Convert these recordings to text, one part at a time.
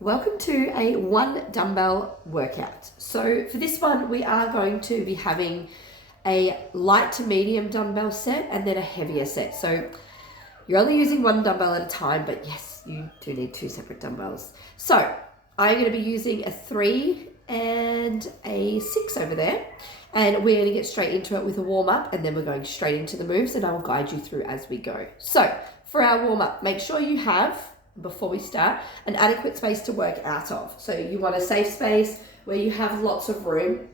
Welcome to a one dumbbell workout. So for this one, we are going to be having a light to medium dumbbell set and then a heavier set. So you're only using one dumbbell at a time, but yes, you do need two separate dumbbells. So I'm going to be using a 3 and a 6 over there. And we're going to get straight into it with a warm up, and then we're going straight into the moves, and I will guide you through as we go. So for our warm up, make sure you have, before we start, an adequate space to work out of. So you want a safe space where you have lots of room.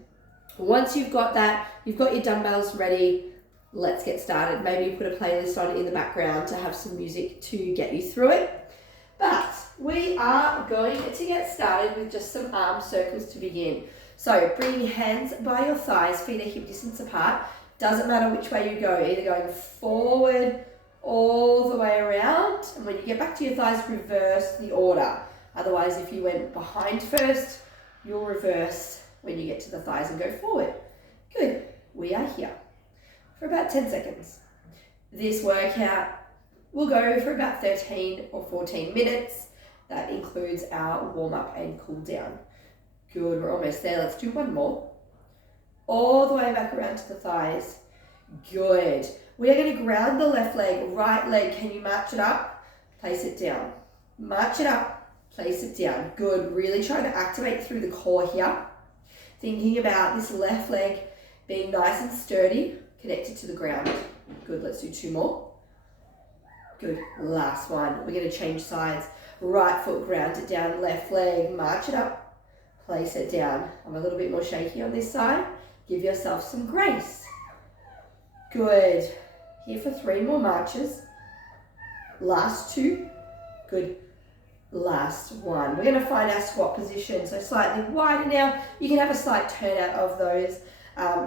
Once you've got that, you've got your dumbbells ready, let's get started. Maybe you put a playlist on in the background to have some music to get you through it. But we are going to get started with just some arm circles to begin. So bring your hands by your thighs, feet are hip distance apart. Doesn't matter which way you go, either going forward all the way around, and when you get back to your thighs, reverse the order. Otherwise, if you went behind first, you'll reverse when you get to the thighs and go forward. Good. We are here for about 10 seconds. This workout will go for about 13 or 14 minutes. That includes our warm up and cool down. Good, we're almost there. Let's do one more. All the way back around to the thighs. Good. We are going to ground the left leg, right leg. Can you march it up? Place it down. March it up, place it down. Good. Really trying to activate through the core here. Thinking about this left leg being nice and sturdy, connected to the ground. Good. Let's do 2 more. Good. Last one. We're going to change sides. Right foot, ground it down. Left leg, march it up. Place it down. I'm a little bit more shaky on this side. Give yourself some grace. Good. Here for 3 more marches. Last 2. Good. Last 1. We're going to find our squat position. So slightly wider now. You can have a slight turn out of those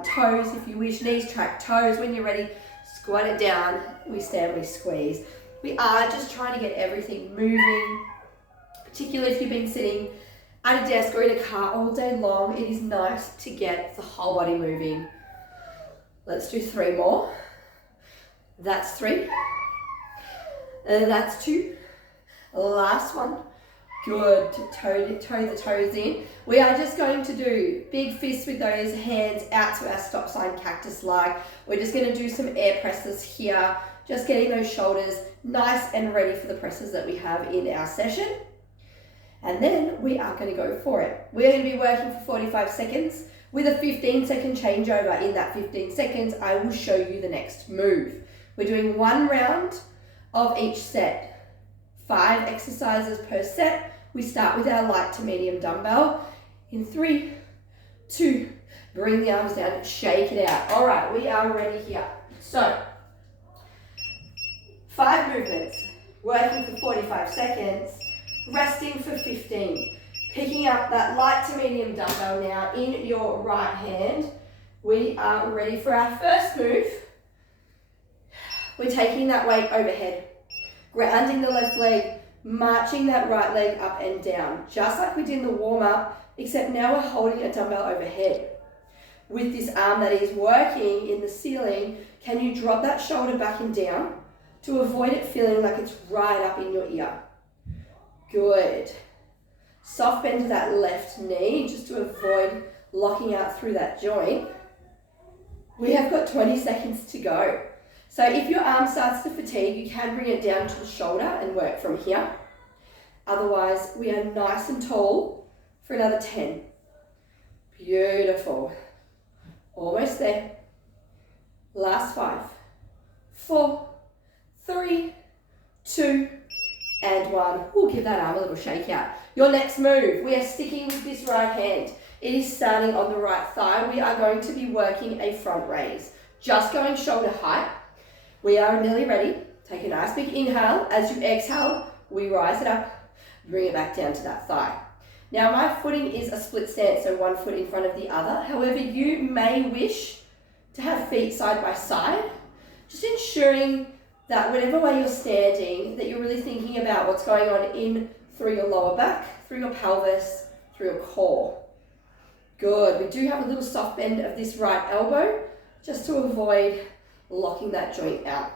toes if you wish. Knees track toes. When you're ready, squat it down. We stand, we squeeze. We are just trying to get everything moving, particularly if you've been sitting at a desk or in a car all day long. It is nice to get the whole body moving. Let's do 3 more. That's 3. That's 2. Last one. Good. Toe the toes in. We are just going to do big fists with those hands out to our stop sign cactus like. We're just going to do some air presses here. Just getting those shoulders nice and ready for the presses that we have in our session. And then we are going to go for it. We're going to be working for 45 seconds with a 15-second changeover. In that 15 seconds, I will show you the next move. We're doing 1 round of each set. 5 exercises per set. We start with our light to medium dumbbell. In 3, 2, bring the arms down, shake it out. All right, we are ready here. So, 5 movements, working for 45 seconds. Resting for 15. Picking up that light to medium dumbbell now in your right hand. We are ready for our first move. We're taking that weight overhead. Grounding the left leg, marching that right leg up and down. Just like we did in the warm up, except now we're holding a dumbbell overhead. With this arm that is working in the ceiling, can you drop that shoulder back and down to avoid it feeling like it's right up in your ear? Good. Soft bend to that left knee just to avoid locking out through that joint. We have got 20 seconds to go. So if your arm starts to fatigue, you can bring it down to the shoulder and work from here. Otherwise, we are nice and tall for another 10. Beautiful. Almost there. Last 5, 4, 3, 2, and 1. We'll give that arm a little shake out. Your next move, we are sticking with this right hand. It is starting on the right thigh. We are going to be working a front raise. Just going shoulder height. We are nearly ready. Take a nice big inhale. As you exhale, we rise it up, bring it back down to that thigh. Now my footing is a split stance, so 1 foot in front of the other. However, you may wish to have feet side by side, just ensuring that whatever way you're standing, that you're really thinking about what's going on in through your lower back, through your pelvis, through your core. Good. We do have a little soft bend of this right elbow, just to avoid locking that joint out.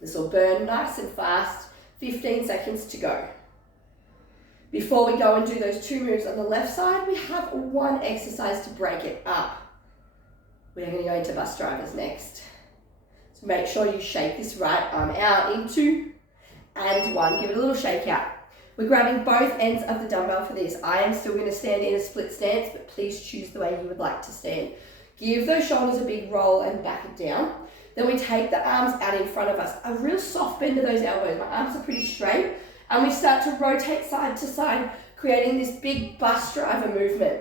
This will burn nice and fast. 15 seconds to go. Before we go and do those 2 moves on the left side, we have one exercise to break it up. We're going to go into bus drivers next. So make sure you shake this right arm out in 2 and 1. Give it a little shake out. We're grabbing both ends of the dumbbell for this. I am still going to stand in a split stance, but please choose the way you would like to stand. Give those shoulders a big roll and back it down. Then we take the arms out in front of us. A real soft bend to those elbows. My arms are pretty straight. And we start to rotate side to side, creating this big bus driver movement.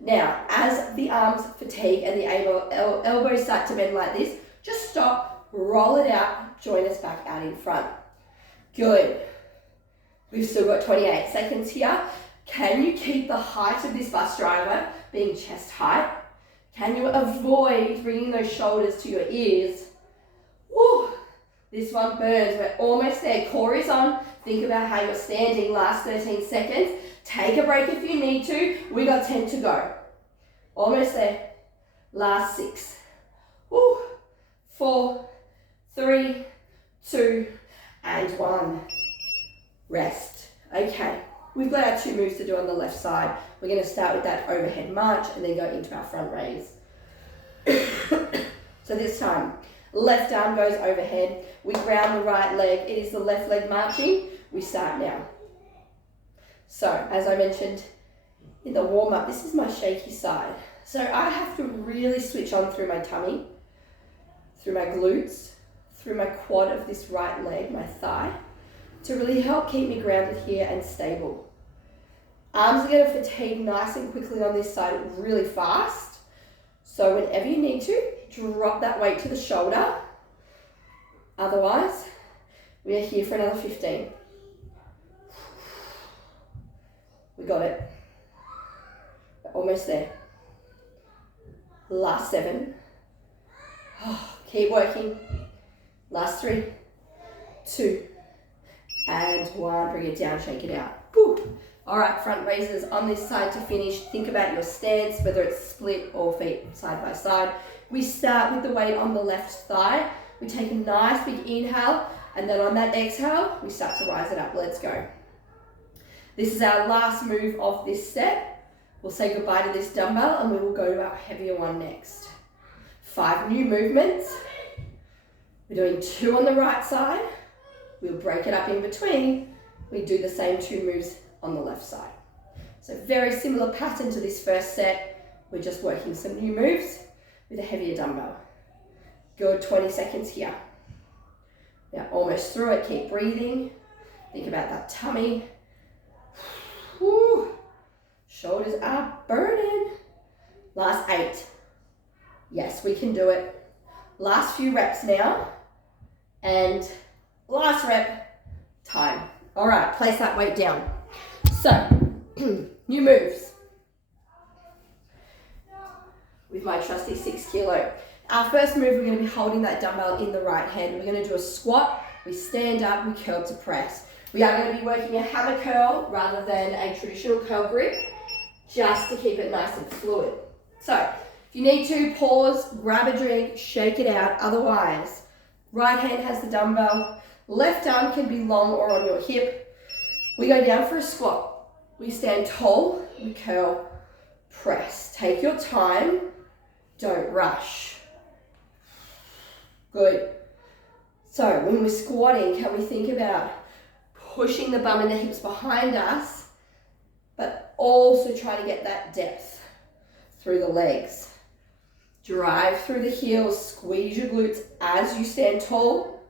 Now, as the arms fatigue and the elbows start to bend like this, just stop, roll it out, join us back out in front. Good. We've still got 28 seconds here. Can you keep the height of this bus driver being chest height? Can you avoid bringing those shoulders to your ears? Woo! This one burns. We're almost there. Core is on. Think about how you're standing. Last 13 seconds. Take a break if you need to. We got 10 to go. Almost there. Last 6. Woo! 4, 3, 2, and 1. Rest. Okay, we've got our 2 moves to do on the left side. We're going to start with that overhead march and then go into our front raise. So this time, left arm goes overhead. We ground the right leg. It is the left leg marching. We start now. So, as I mentioned in the warm-up, this is my shaky side. So I have to really switch on through my tummy, through my glutes, through my quad of this right leg, my thigh, to really help keep me grounded here and stable. Arms are going to fatigue nice and quickly on this side, really fast. So whenever you need to, drop that weight to the shoulder. Otherwise, we are here for another 15. We got it. We're almost there. Last 7. Oh, keep working. Last 3, 2, and 1. Bring it down, shake it out. Whew. All right, front raises on this side to finish. Think about your stance, whether it's split or feet side by side. We start with the weight on the left thigh. We take a nice big inhale, and then on that exhale, we start to rise it up. Let's go. This is our last move of this set. We'll say goodbye to this dumbbell, and we will go to our heavier one next. 5 new movements. We're doing 2 on the right side. We'll break it up in between. We do the same 2 moves on the left side. So very similar pattern to this first set. We're just working some new moves with a heavier dumbbell. Good, 20 seconds here. Now almost through it, keep breathing. Think about that tummy. Whew. Shoulders are burning. Last 8. Yes, we can do it. Last few reps now. And last rep, time. All right, place that weight down. So, new moves. With my trusty 6 kilo. Our first move, we're going to be holding that dumbbell in the right hand. We're going to do a squat. We stand up, we curl to press. We are going to be working a hammer curl rather than a traditional curl grip, just to keep it nice and fluid. So, if you need to, pause, grab a drink, shake it out. Otherwise, right hand has the dumbbell. Left arm can be long or on your hip. We go down for a squat. We stand tall, we curl, press. Take your time, don't rush. Good. So when we're squatting, can we think about pushing the bum and the hips behind us, but also try to get that depth through the legs. Drive through the heels, squeeze your glutes as you stand tall,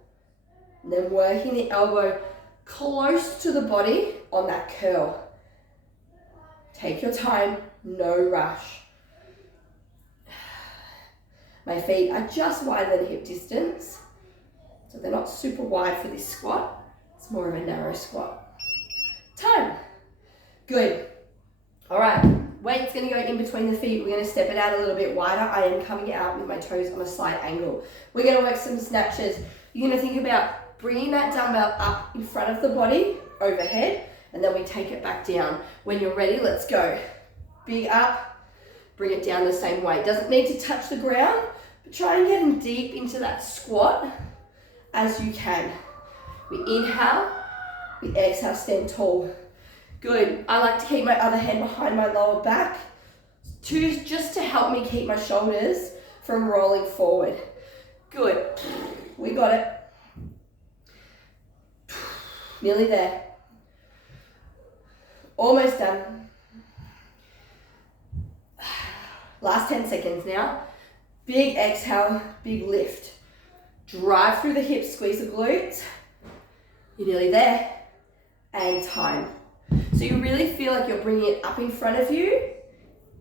and then working the elbow close to the body on that curl. Take your time, no rush. My feet are just wider than hip distance, so they're not super wide for this squat. It's more of a narrow squat. Time. Good. All right, weight's gonna go in between the feet. We're gonna step it out a little bit wider. I am coming out with my toes on a slight angle. We're gonna work some snatches. You're gonna think about bringing that dumbbell up in front of the body, overhead, and then we take it back down. When you're ready, let's go. Big up, bring it down the same way. Doesn't need to touch the ground, but try and get deep into that squat as you can. We inhale, we exhale, stand tall. Good. I like to keep my other hand behind my lower back just to help me keep my shoulders from rolling forward. Good. We got it. Nearly there. Almost done. Last 10 seconds now. Big exhale, big lift. Drive through the hips, squeeze the glutes. You're nearly there. And time. So you really feel like you're bringing it up in front of you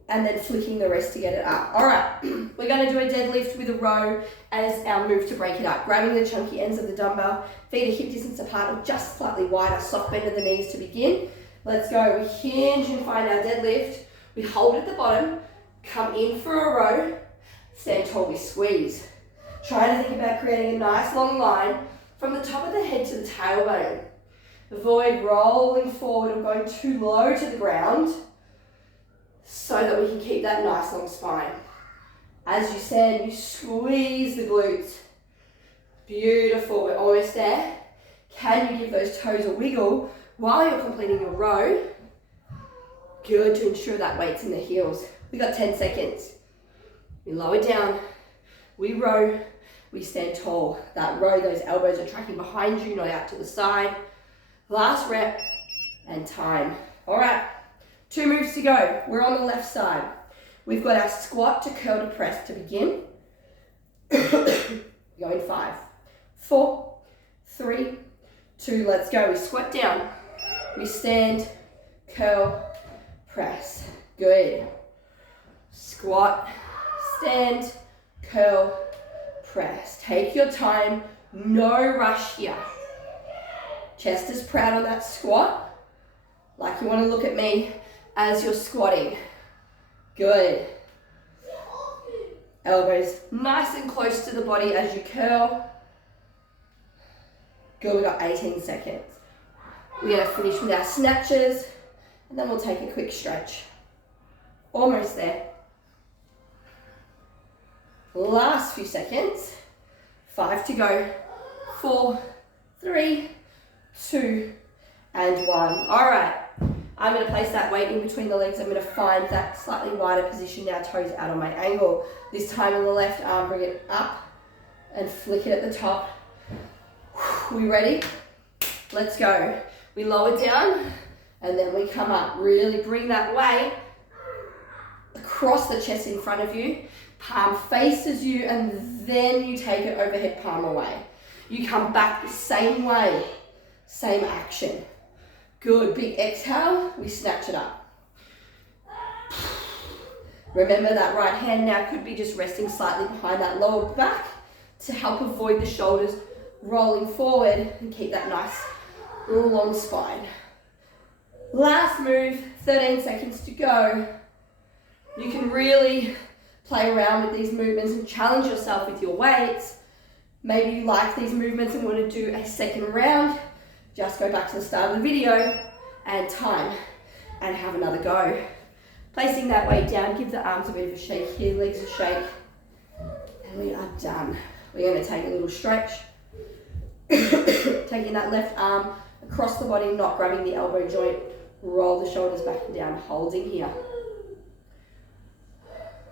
and then flicking the rest to get it up. All right, we're going to do a deadlift with a row as our move to break it up. Grabbing the chunky ends of the dumbbell, feet are hip distance apart or just slightly wider, soft bend of the knees to begin. Let's go. We hinge and find our deadlift. We hold at the bottom, come in for a row, stand tall, we squeeze. Try to think about creating a nice long line from the top of the head to the tailbone. Avoid rolling forward or going too low to the ground so that we can keep that nice long spine. As you stand, you squeeze the glutes. Beautiful, we're almost there. Can you give those toes a wiggle while you're completing your row? Good, to ensure that weight's in the heels. We got 10 seconds. We lower down, we row, we stand tall. That row, those elbows are tracking behind you, not out to the side. Last rep and time. All right, 2 moves to go. We're on the left side. We've got our squat to curl to press to begin. Go in 5, 4, 3, 2, let's go. We squat down. We stand, curl, press. Good. Squat, stand, curl, press. Take your time, no rush here. Chest is proud on that squat, like you want to look at me as you're squatting. Good. Elbows nice and close to the body as you curl. Good, we got 18 seconds. We're going to finish with our snatches, and then we'll take a quick stretch. Almost there. Last few seconds. 5 to go. 4, 3, 2, and 1. All right, I'm going to place that weight in between the legs. I'm going to find that slightly wider position now, toes out on my angle. This time on the left arm, bring it up and flick it at the top. We ready? Let's go. We lower down and then we come up. Really bring that weight across the chest in front of you. Palm faces you and then you take it overhead, palm away. You come back the same way. Same action. Good, big exhale, we snatch it up. Remember that right hand now could be just resting slightly behind that lower back to help avoid the shoulders rolling forward and keep that nice long spine. Last move, 13 seconds to go. You can really play around with these movements and challenge yourself with your weights. Maybe you like these movements and want to do a second round. Just go back to the start of the video and time and have another go. Placing that weight down, give the arms a bit of a shake here, legs a shake, and we are done. We're going to take a little stretch. Taking that left arm across the body, not grabbing the elbow joint, roll the shoulders back and down, holding here.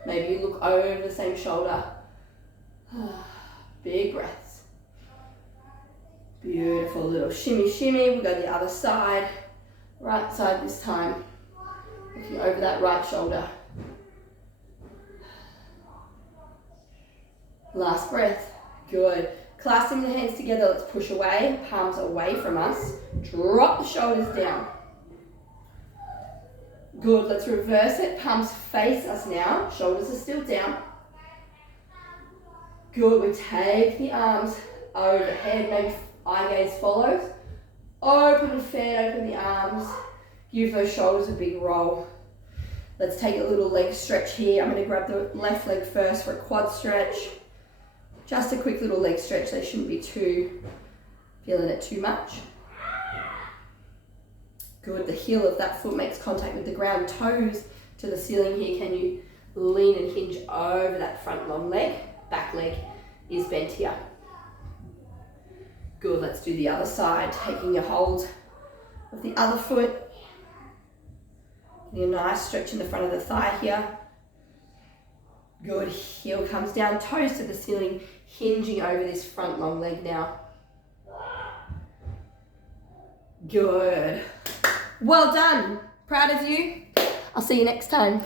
Maybe you look over the same shoulder. Big breaths. Beautiful little shimmy, shimmy. We go the other side. Right side this time. Looking over that right shoulder. Last breath. Good. Clasping the hands together, let's push away. Palms away from us. Drop the shoulders down. Good, let's reverse it. Palms face us now. Shoulders are still down. Good, we take the arms overhead, maybe eye gaze follows. Open and fan, open the arms. Give those shoulders a big roll. Let's take a little leg stretch here. I'm going to grab the left leg first for a quad stretch. Just a quick little leg stretch. They shouldn't be feeling it too much. Good, the heel of that foot makes contact with the ground. Toes to the ceiling here. Can you lean and hinge over that front long leg? Back leg is bent here. Good, let's do the other side. Taking a hold of the other foot. Getting a nice stretch in the front of the thigh here. Good. Heel comes down, toes to the ceiling, hinging over this front long leg now. Good. Well done. Proud of you. I'll see you next time.